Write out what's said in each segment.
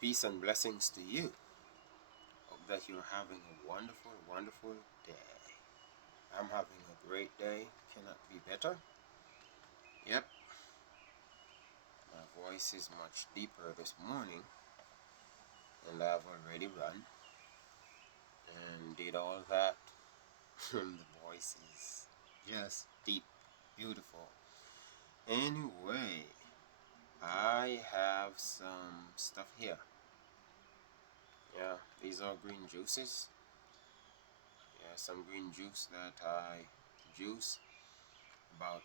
Peace and blessings to you. Hope that you're having a wonderful, wonderful day. I'm having a great day. Cannot be better. Yep, my voice is much deeper this morning, and I've already run and did all that. The voice is just deep, beautiful. Anyway, I have some stuff here. Yeah, these are green juices. Yeah, some green juice that I juice about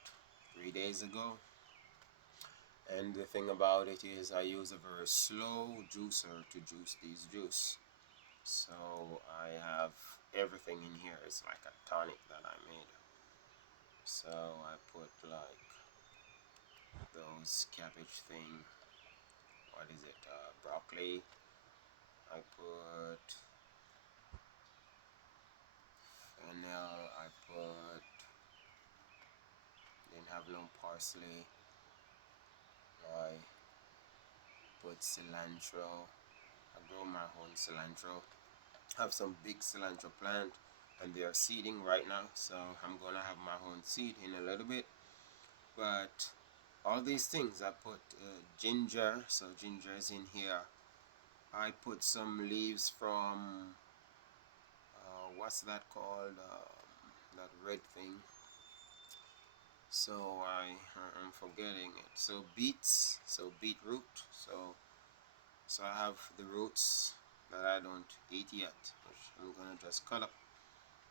3 days ago. And the thing about it is I use a very slow juicer to juice these juice. So I have everything in here. It's like a tonic that I made. So I put like those cabbage thing. What is it? Broccoli. I put fennel. I put didn't have no parsley. I put cilantro. I grow my own cilantro. Have some big cilantro plant and they are seeding right now, so I'm gonna have my own seed in a little bit. But all these things I put ginger, so ginger is in here. I put some leaves from what's that called, that red thing, so I'm forgetting it. So beets, so beetroot. So I have the roots that I don't eat yet, which I'm gonna just cut up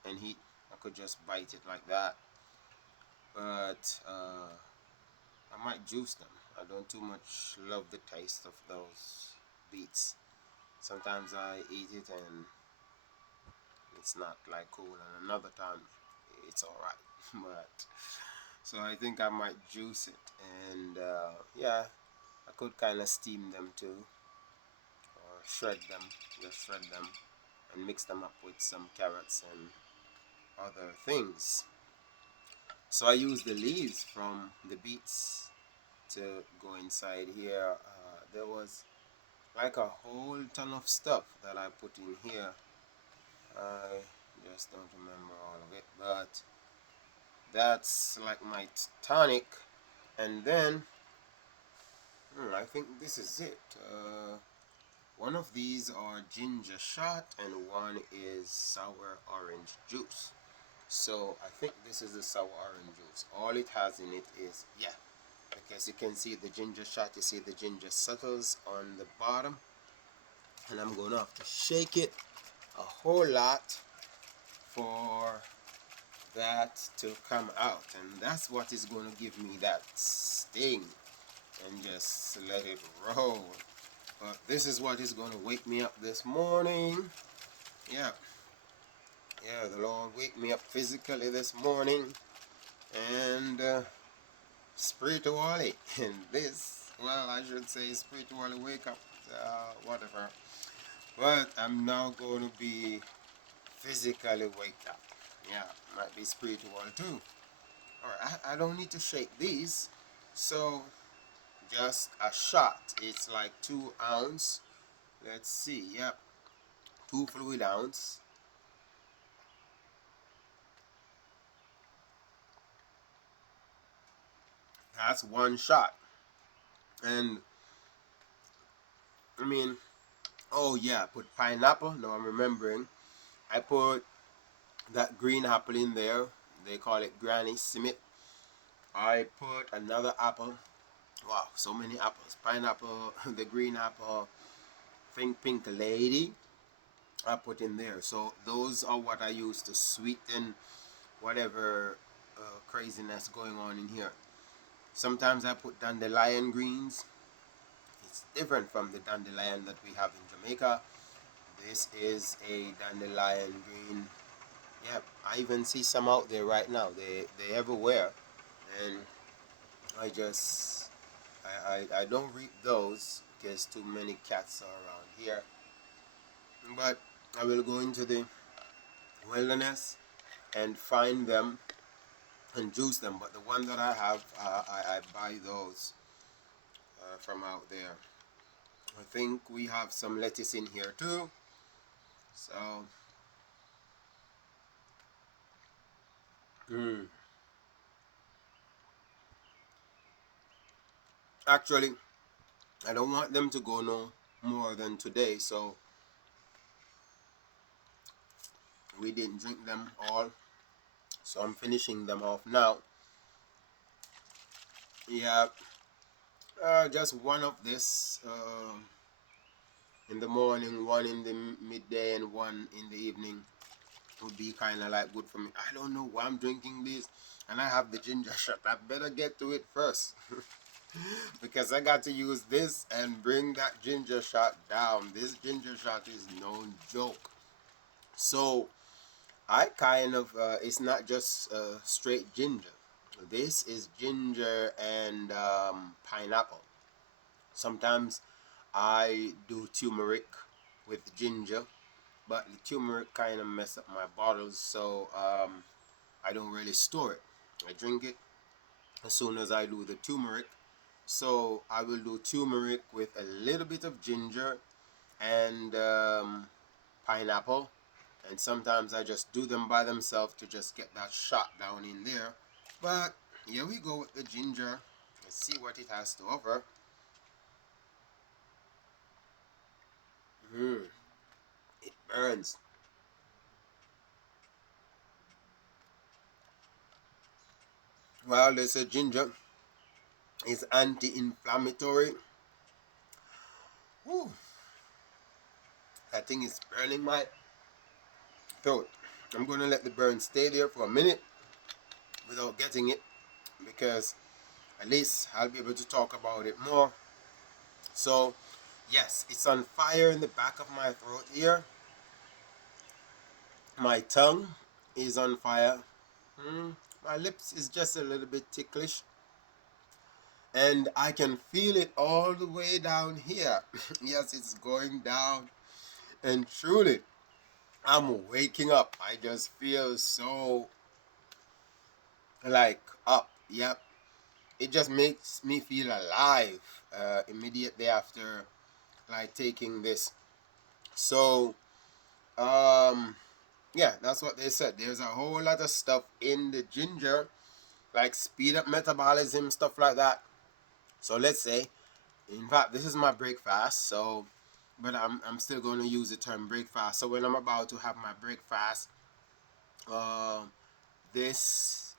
and eat. I could just bite it like that, but I might juice them. I don't too much love the taste of those beets. Sometimes I eat it and it's not like cool, and another time it's alright. But so I think I might juice it, and yeah, I could kind of steam them too, or shred them, just shred them, and mix them up with some carrots and other things. So I use the leaves from the beets to go inside here. There was like a whole ton of stuff that I put in here. I just don't remember all of it, but that's like my tonic. And then I think this is it. One of these are ginger shot, and one is sour orange juice. So I think this is the sour orange juice. All it has in it is, yeah, because you can see the ginger shot, you see the ginger settles on the bottom, and I'm gonna have to shake it a whole lot for that to come out, and that's what is going to give me that sting, and just let it roll. But this is what is going to wake me up this morning. Yeah, yeah, the Lord wake me up physically this morning, and spiritually. And this, well, I should say spiritually wake up, whatever. But I'm now going to be physically waked up. Yeah, might be spiritual too. Alright, I don't need to shake these. So just a shot. It's like 2 ounce. Let's see. Yep, 2 fluid ounce. That's one shot. And I mean, oh yeah, I put pineapple. No, I'm remembering. I put that green apple in there. They call it Granny Smith. I put another apple. Wow, so many apples. Pineapple, the green apple, pink lady. I put in there. So those are what I use to sweeten whatever craziness going on in here. Sometimes I put dandelion greens. It's different from the dandelion that we have in Jamaica. This is a dandelion green. Yep, I even see some out there right now. They everywhere, and I just I don't reap those because too many cats are around here. But I will go into the wilderness and find them and juice them. But the one that I have, I buy those from out there. I think we have some lettuce in here too. So, mm, actually, I don't want them to go no more than today. So we didn't drink them all. So I'm finishing them off now. Yeah, just one of this in the morning, one in the midday, and one in the evening would be kind of like good for me. I don't know why I'm drinking this, and I have the ginger shot. I better get to it first because I got to use this and bring that ginger shot down. This ginger shot is no joke. So I kind of it's not just straight ginger. This is ginger and pineapple. Sometimes I do turmeric with ginger, but the turmeric kind of mess up my bottles, so I don't really store it. I drink it as soon as I do the turmeric. So I will do turmeric with a little bit of ginger and pineapple, and sometimes I just do them by themselves to just get that shot down in there. But here we go with the ginger. Let's see what it has to offer. Mm, it burns. Well, they say ginger is anti-inflammatory. Woo, that thing is burning my throat. I'm going to let the burn stay there for a minute without getting it because at least I'll be able to talk about it more. So, yes, it's on fire in the back of my throat here. My tongue is on fire. My lips is just a little bit ticklish. And I can feel it all the way down here. Yes, it's going down. And truly, I'm waking up. I just feel so like up. Yep. It just makes me feel alive immediately after like taking this. So, yeah, that's what they said. There's a whole lot of stuff in the ginger, like speed up metabolism, stuff like that. So let's say, in fact, this is my breakfast. So, but I'm still going to use the term breakfast. So when I'm about to have my breakfast, um, this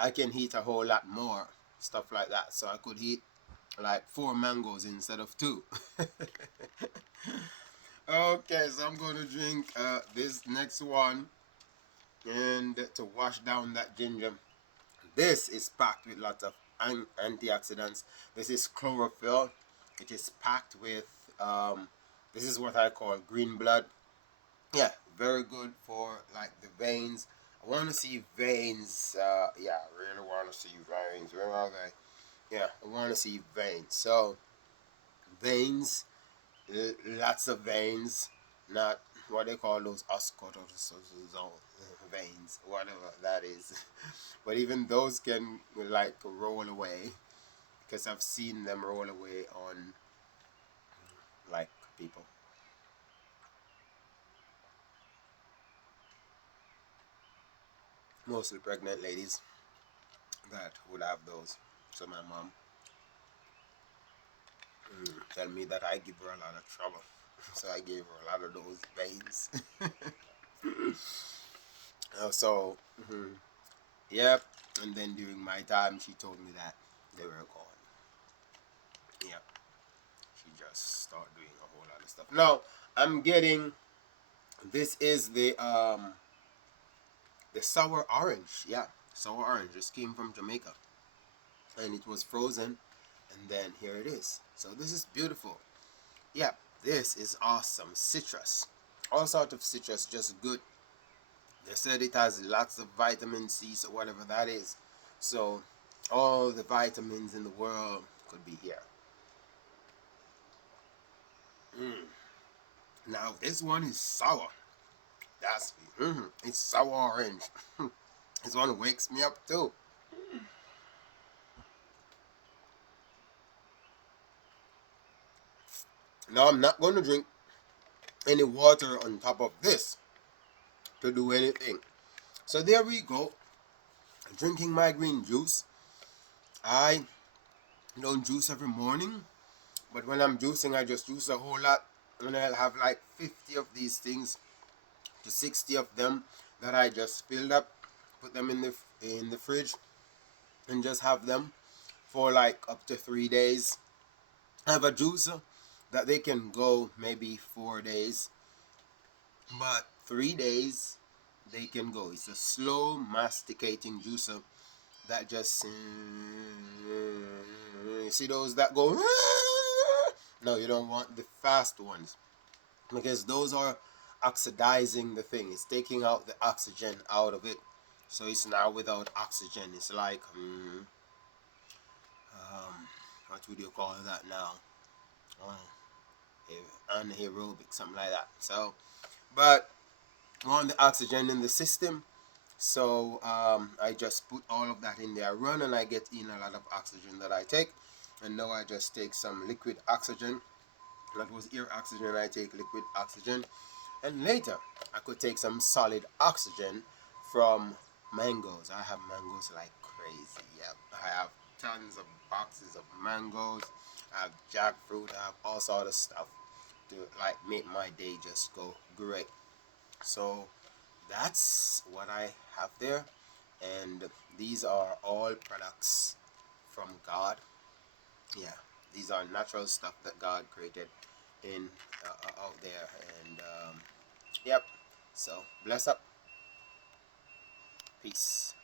I can eat a whole lot more stuff like that. So I could eat like 4 mangoes instead of two. Okay, so I'm going to drink this next one and to wash down that ginger. This is packed with lots of antioxidants. This is chlorophyll. It is packed with this is what I call green blood. Yeah, very good for like the veins. I want to see veins. Yeah, I really want to see veins. Where are they? Yeah, I want to see veins. So veins, lots of veins, not what they call those oscotos veins, whatever that is. But even those can like roll away because I've seen them roll away on like people, mostly pregnant ladies that would have those. So my mom tell me that I give her a lot of trouble. So I gave her a lot of those veins. So, yep. And then during my time, she told me that they were gone. Yep. She just started doing a whole lot of stuff. Now I'm getting. This is the sour orange. Yeah, sour orange. This came from Jamaica, and it was frozen, and then here it is. So this is beautiful. Yeah, this is awesome. Citrus, all sorts of citrus, just good. They said it has lots of vitamin C, so whatever that is. So all the vitamins in the world could be here. Mm. Now this one is sour. That's it's sour orange. This one wakes me up too. Now I'm not going to drink any water on top of this to do anything. So there we go. Drinking my green juice. I don't juice every morning, but when I'm juicing, I just juice a whole lot. And I'll have like 50 of these things to 60 of them that I just filled up, put them in the fridge, and just have them for like up to 3 days. I have a juicer that they can go maybe 4 days, but 3 days they can go. It's a slow masticating juicer that just you see those that go. No, you don't want the fast ones because those are oxidizing the thing. It's taking out the oxygen out of it, so it's now without oxygen. It's like what would you call that now? Anaerobic, something like that. So, but we want the oxygen in the system. So I just put all of that in there, run, and I get in a lot of oxygen that I take. And now I just take some liquid oxygen. That was air oxygen. I take liquid oxygen, and later I could take some solid oxygen from mangoes. I have mangoes like crazy. Yeah, I have tons of boxes of mangoes. I have jackfruit. I have all sort of stuff to like make my day just go great. So that's what I have there, and these are all products from God. Yeah, these are natural stuff that God created in out there, and yep. So bless up, peace.